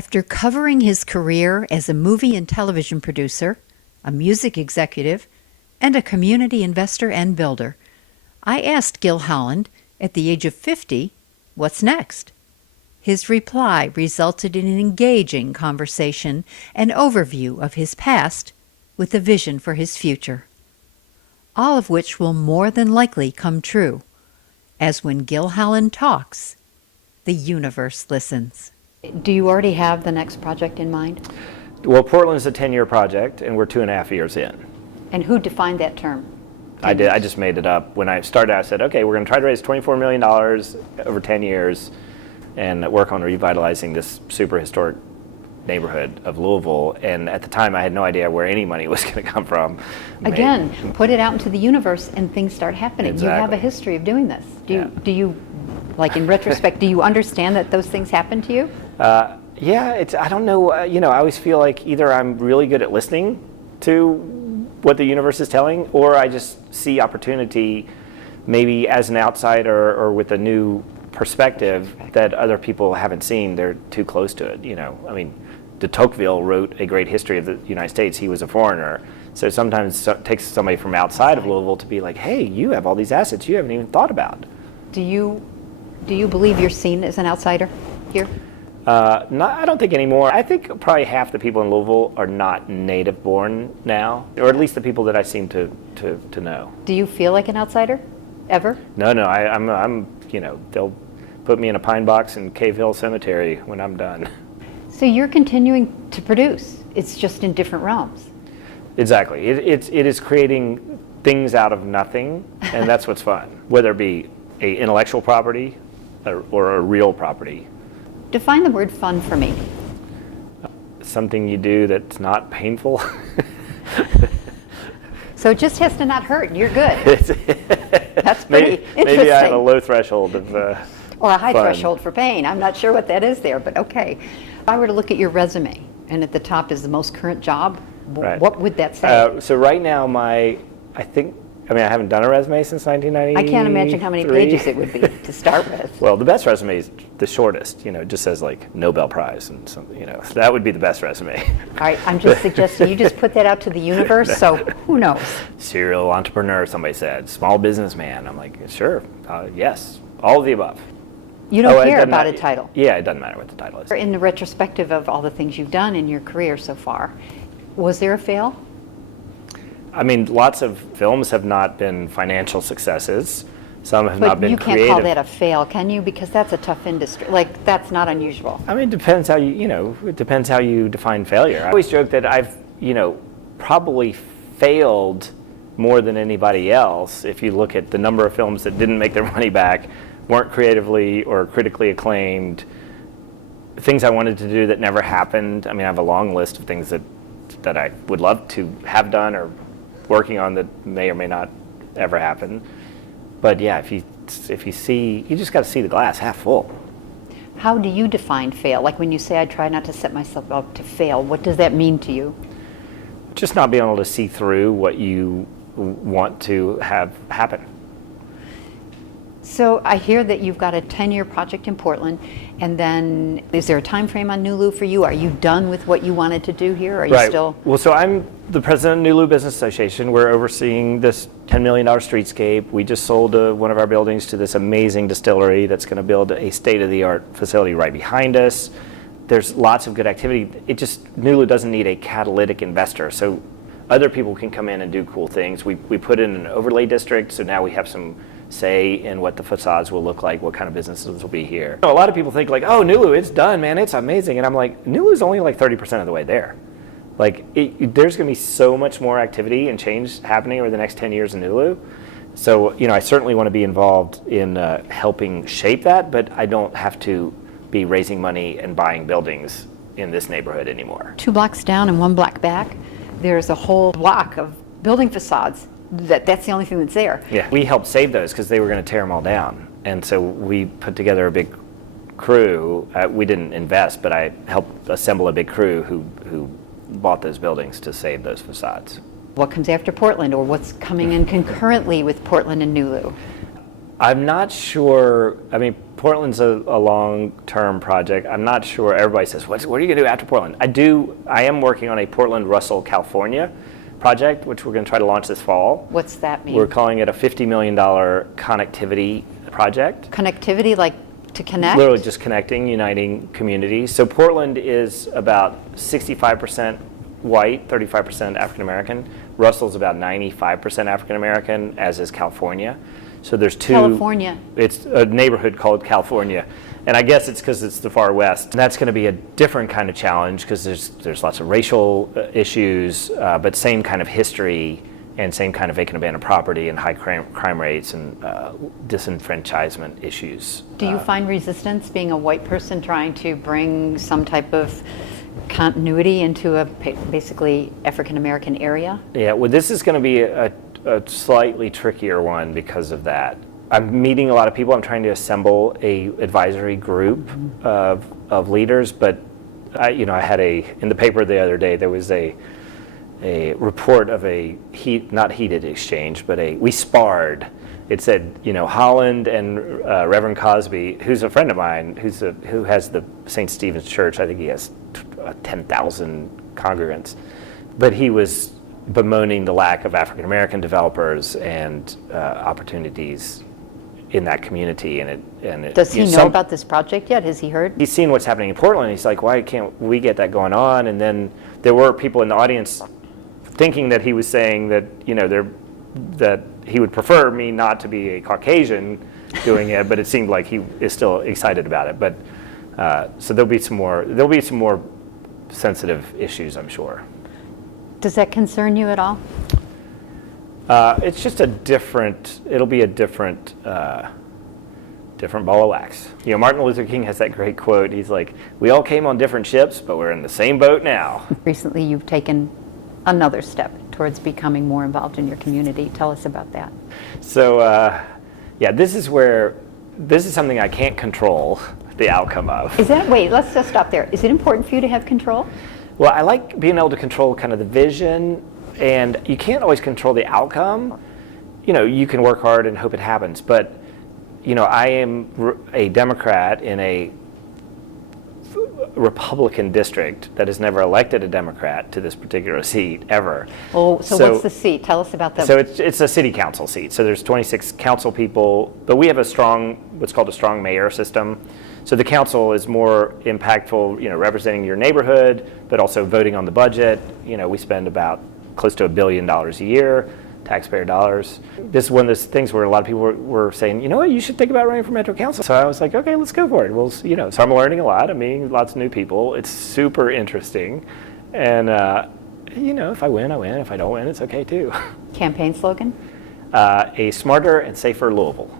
After covering his career as a movie and television producer, a music executive, and a community investor and builder, I asked Gill Holland, at the age of 50, what's next? His reply resulted in an engaging conversation and overview of his past with a vision for his future, all of which will more than likely come true, as when Gill Holland talks, the universe listens. Do you already have the next project in mind? Well, Portland's a 10-year project, and we're 2.5 years in. And who defined that term? I did. I just made it up. When I started, I said, okay, we're going to try to raise $24 million over 10 years and work on revitalizing this super historic neighborhood of Louisville. And at the time, I had no idea where any money was going to come from. Again, put it out into the universe and things start happening. Exactly. You have a history of doing this. Do you, like in retrospect, do you understand that those things happen to you? Yeah, I don't know, I always feel like either I'm really good at listening to what the universe is telling, or I just see opportunity maybe as an outsider or with a new perspective that other people haven't seen. They're too close to it, I mean, de Tocqueville wrote A Great History of the United States. He was a foreigner. So sometimes it takes somebody from outside of Louisville to be like, hey, you have all these assets you haven't even thought about. Do you believe you're seen as an outsider here? I don't think anymore. I think probably half the people in Louisville are not native born now, or at least the people that I seem to know. Do you feel like an outsider, ever? No, I'm they'll put me in a pine box in Cave Hill Cemetery when I'm done. So you're continuing to produce. It's just in different realms. Exactly. It is creating things out of nothing, and that's what's fun. Whether it be a intellectual property or a real property. Define the word fun for me. Something you do that's not painful. So it just has to not hurt. You're good. That's pretty interesting. Maybe I have a low threshold of or a high fun. Threshold for pain. I'm not sure what that is there, but okay. If I were to look at your resume, and at the top is the most current job, Right. What would that say? So right now, I haven't done a resume since 1990. I can't imagine how many pages it would be to start with. Well, the best resume is the shortest. It just says like Nobel Prize and something. So that would be the best resume. All right, I'm just suggesting you just put that out to the universe. So who knows? Serial entrepreneur, somebody said. Small businessman. I'm like, sure, yes, all of the above. You don't care about a title. Yeah, it doesn't matter what the title is. In the retrospective of all the things you've done in your career so far, was there a fail? I mean, lots of films have not been financial successes. Some have not been creative. But you can't call that a fail, can you? Because that's a tough industry. Like, that's not unusual. I mean, it depends how it depends how you define failure. I always joke that I've, probably failed more than anybody else if you look at the number of films that didn't make their money back, weren't creatively or critically acclaimed, things I wanted to do that never happened. I mean, I have a long list of things that I would love to have done or working on that may or may not ever happen. But yeah, if you see, you just got to see the glass half full. How do you define fail? Like when you say I try not to set myself up to fail, what does that mean to you? Just not being able to see through what you want to have happen. So I hear that you've got a 10-year project in Portland, and then is there a time frame on Nulu for you? Are you done with what you wanted to do here? Are you still? Well, so I'm the president of Nulu Business Association. We're overseeing this $10 million streetscape. We just sold one of our buildings to this amazing distillery that's going to build a state-of-the-art facility right behind us. There's lots of good activity. Nulu doesn't need a catalytic investor, so other people can come in and do cool things. We put in an overlay district, so now we have some say in what the facades will look like, what kind of businesses will be here. A lot of people think like, oh, Nulu, it's done, man, it's amazing. And I'm like, Nulu's only like 30% of the way there. Like, there's gonna be so much more activity and change happening over the next 10 years in Nulu. So, I certainly wanna be involved in helping shape that, but I don't have to be raising money and buying buildings in this neighborhood anymore. 2 blocks down and 1 block back, there's a whole block of building facades. That's the only thing that's there. Yeah, we helped save those because they were going to tear them all down. And so we put together a big crew. We didn't invest, but I helped assemble a big crew who bought those buildings to save those facades. What comes after Portland, or what's coming in concurrently with Portland and Nulu? I'm not sure. I mean, Portland's a long-term project. I'm not sure. Everybody says, what are you going to do after Portland? I am working on a Portland-Russell, California project, which we're going to try to launch this fall. What's that mean? We're calling it a $50 million connectivity project. Connectivity, like to connect? Literally just connecting, uniting communities. So Portland is about 65% white, 35% African American. Russell's about 95% African American, as is California. So there's two. California. It's a neighborhood called California. And I guess it's because it's the far west. And that's going to be a different kind of challenge because there's lots of racial issues, but same kind of history and same kind of vacant abandoned property and high crime rates and disenfranchisement issues. Do you find resistance being a white person trying to bring some type of continuity into a basically African American area? Yeah, well, this is going to be a slightly trickier one because of that. I'm meeting a lot of people. I'm trying to assemble a advisory group of leaders, but I had in the paper the other day, there was a report of not heated exchange, but we sparred. It said, Holland and Reverend Cosby, who's a friend of mine, who has the St. Stephen's Church. I think he has 10,000 congregants, but he was bemoaning the lack of African American developers and opportunities in that community. Does he know about this project yet? Has he heard? He's seen what's happening in Portland. He's like, why can't we get that going on? And then there were people in the audience thinking that he was saying that that he would prefer me not to be a Caucasian doing it, but it seemed like he is still excited about it. But so there'll be some more sensitive issues, I'm sure. Does that concern you at all? It's just it'll be a different ball of wax. Martin Luther King has that great quote. He's like, we all came on different ships, but we're in the same boat now. Recently, you've taken another step towards becoming more involved in your community. Tell us about that. So, this is something I can't control the outcome of. Wait, let's just stop there. Is it important for you to have control? Well, I like being able to control kind of the vision, and you can't always control the outcome. You can work hard and hope it happens, but I am a Democrat in a Republican district that has never elected a Democrat to this particular seat ever. Oh, so what's the seat? Tell us about that. So it's a city council seat. So there's 26 council people, but we have what's called a strong mayor system. So the council is more impactful, representing your neighborhood, but also voting on the budget. We spend about close to $1 billion a year, taxpayer dollars. This is one of those things where a lot of people were saying, you should think about running for Metro Council. So I was like, okay, let's go for it. Well, so I'm learning a lot. I'm meeting lots of new people. It's super interesting. And, if I win, I win. If I don't win, it's okay too. Campaign slogan? A smarter and safer Louisville.